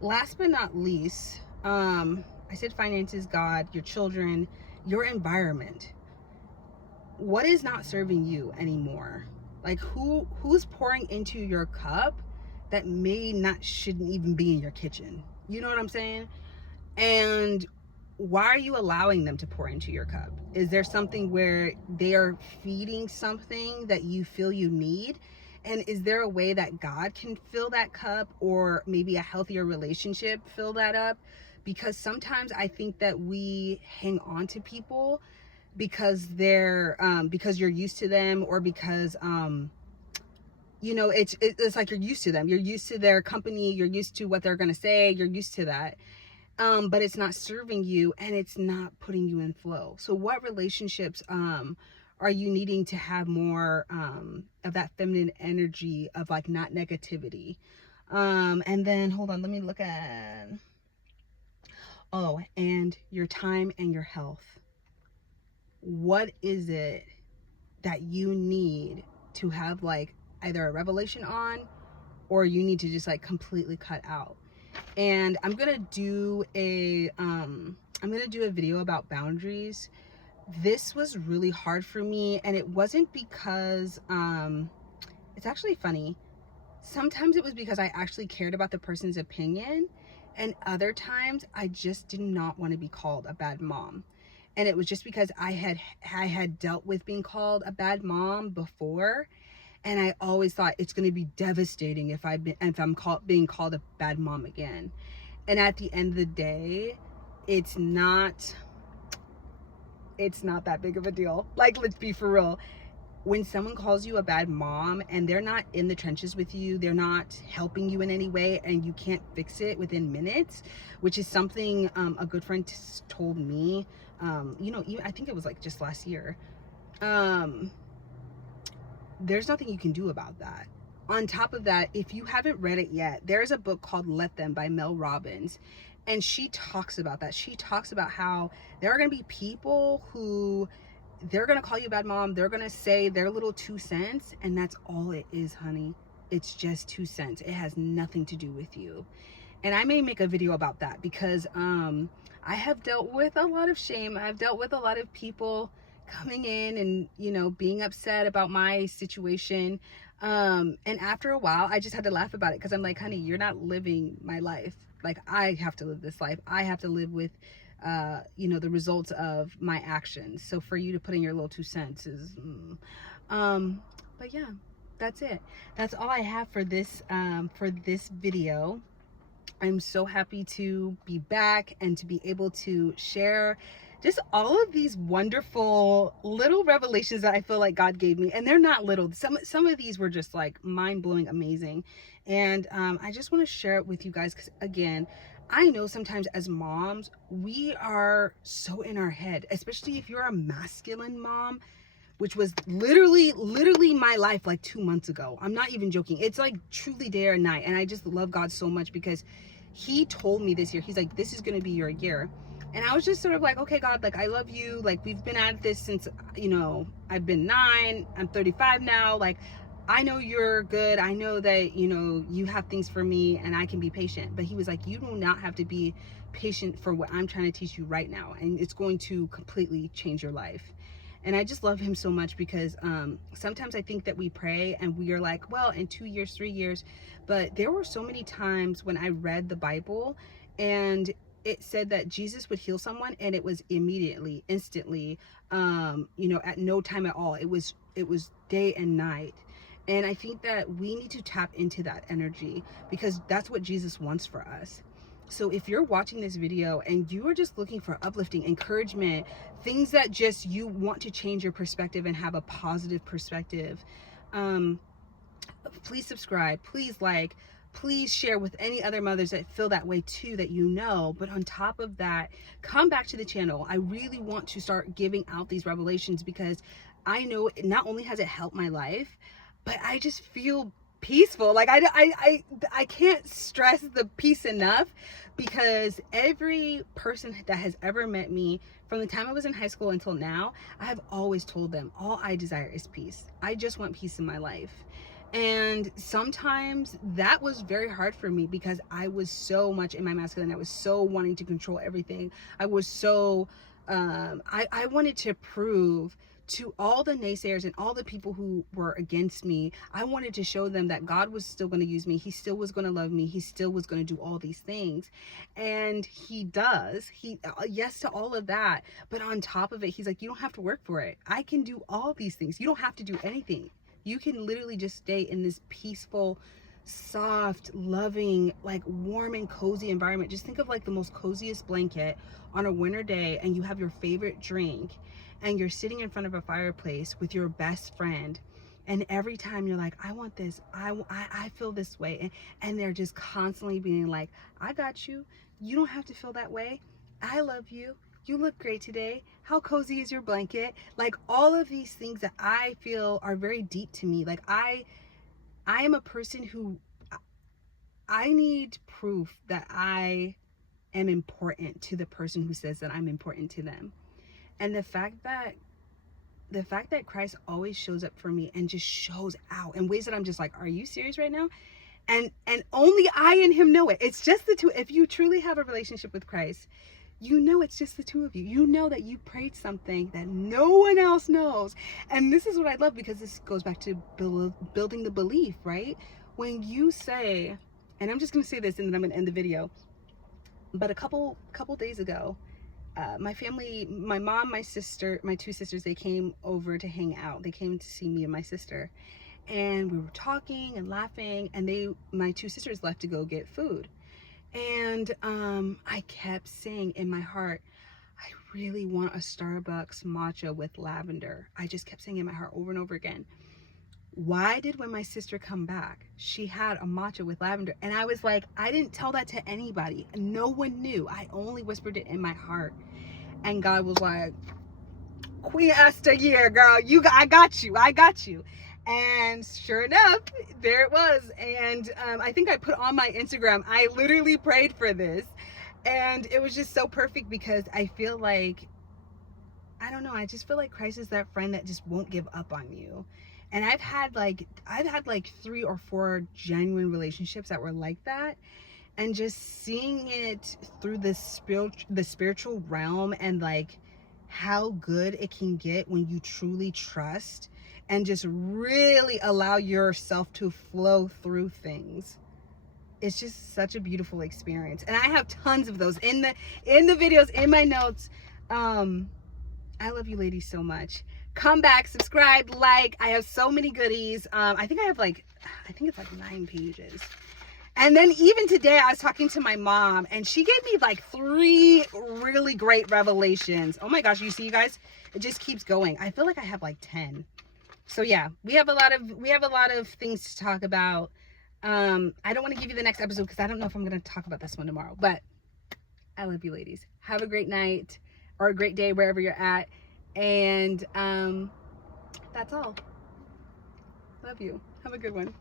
last but not least, I said finances, God, your children, your environment. What is not serving you anymore? Like who's pouring into your cup that shouldn't even be in your kitchen? You know what I'm saying? And why are you allowing them to pour into your cup? Is there something where they are feeding something that you feel you need? And is there a way that God can fill that cup, or maybe a healthier relationship fill that up? Because sometimes I think that we hang on to people because because you're used to them, or because it's like you're used to them, you're used to their company, you're used to what they're going to say, you're used to that, but it's not serving you and it's not putting you in flow. So what relationships are you needing to have more of that feminine energy, of like not negativity? And then hold on, let me look at, oh, and your time and your health. What is it that you need to have like either a revelation on, or you need to just like completely cut out? And I'm gonna do a video about boundaries. This was really hard for me, and it wasn't because it's actually funny. Sometimes it was because I actually cared about the person's opinion, and other times I just did not want to be called a bad mom. And it was just because I had dealt with being called a bad mom before, and I always thought it's going to be devastating if I'm being called a bad mom again. And at the end of the day, it's not that big of a deal. Like, let's be for real. When someone calls you a bad mom and they're not in the trenches with you, they're not helping you in any way, and you can't fix it within minutes, which is something a good friend told me, I think it was like just last year. There's nothing you can do about that. On top of that, if you haven't read it yet, there's a book called Let Them by Mel Robbins. And she talks about that. She talks about how there are going to be people who, they're going to call you a bad mom. They're going to say their little 2 cents. And that's all it is, honey. It's just 2 cents. It has nothing to do with you. And I may make a video about that, because I have dealt with a lot of shame. I've dealt with a lot of people coming in and being upset about my situation, and after a while I just had to laugh about it, because I'm like, honey, you're not living my life. Like, I have to live this life. I have to live with the results of my actions. So for you to put in your little 2 cents is but yeah, that's it. That's all I have for this video. I'm so happy to be back and to be able to share just all of these wonderful little revelations that I feel like God gave me. And they're not little. Some of these were just like mind-blowing, amazing. And I just want to share it with you guys, because again, I know sometimes as moms, we are so in our head, especially if you're a masculine mom, which was literally my life like 2 months ago. I'm not even joking. It's like truly day or night. And I just love God so much, because he told me this year, he's like, this is going to be your year. And I was just sort of like, okay, God, like, I love you. Like, we've been at this since, I've been 9, I'm 35 now. Like, I know you're good. I know that, you have things for me and I can be patient. But he was like, you do not have to be patient for what I'm trying to teach you right now. And it's going to completely change your life. And I just love him so much, because sometimes I think that we pray and we are like, well, in 2 years, 3 years. But there were so many times when I read the Bible and it said that Jesus would heal someone, and it was immediately, instantly, at no time at all. It was day and night. And I think that we need to tap into that energy, because that's what Jesus wants for us. So if you're watching this video and you are just looking for uplifting, encouragement, things that just you want to change your perspective and have a positive perspective, please subscribe, please like, please share with any other mothers that feel that way too, But on top of that, come back to the channel. I really want to start giving out these revelations, because I know not only has it helped my life, but I just feel peaceful. Like, I can't stress the peace enough, because every person that has ever met me from the time I was in high school until now, I have always told them all I desire is peace. I just want peace in my life. And sometimes that was very hard for me because I was so much in my masculine. I was so wanting to control everything. I was so, I wanted to prove to all the naysayers and all the people who were against me, I wanted to show them that God was still going to use me. He still was going to love me. He still was going to do all these things. And he does. Yes to all of that. But on top of it, he's like, you don't have to work for it. I can do all these things. You don't have to do anything. You can literally just stay in this peaceful, soft, loving, like warm and cozy environment. Just think of like the most coziest blanket on a winter day, and you have your favorite drink, and you're sitting in front of a fireplace with your best friend. And every time you're like, I want this, I feel this way. And they're just constantly being like, I got you. You don't have to feel that way. I love you. You look great today. How cozy is your blanket? Like all of these things that I feel are very deep to me. Like I am a person who, I need proof that I am important to the person who says that I'm important to them. And the fact that Christ always shows up for me and just shows out in ways that I'm just like, are you serious right now? And only I and him know it. It's just the two. If you truly have a relationship with Christ, you know it's just the two of you. You know that you prayed something that no one else knows. And this is what I love, because this goes back to building the belief, right? When you say, and I'm just going to say this and then I'm going to end the video, but a couple days ago, my family, my mom, my sister, my two sisters, they came over to hang out. They came to see me and my sister. And we were talking and laughing, and my two sisters left to go get food. And I kept saying in my heart, I really want a Starbucks matcha with lavender. I just kept saying in my heart over and over again. Why did, when my sister come back, she had a matcha with lavender? And I was like, I didn't tell that to anybody. No one knew. I only whispered it in my heart. And God was like, Queen Esther, yeah, girl, I got you. And sure enough, there it was. And I think I put on my Instagram, I literally prayed for this. And it was just so perfect, because I feel like, I don't know, I just feel like Christ is that friend that just won't give up on you. And I've had like 3 or 4 genuine relationships that were like that. And just seeing it through the spiritual realm, and like how good it can get when you truly trust and just really allow yourself to flow through things. It's just such a beautiful experience. And I have tons of those in the videos, in my notes. I love you ladies so much. Come back, subscribe, like. I have so many goodies. I think it's like 9 pages. And then even today, I was talking to my mom, and she gave me like 3 really great revelations. Oh my gosh, you see, you guys, it just keeps going. I feel like I have like 10. So yeah, we have a lot of things to talk about. I don't want to give you the next episode because I don't know if I'm going to talk about this one tomorrow. But I love you ladies. Have a great night or a great day wherever you're at. And that's all. Love you. Have a good one.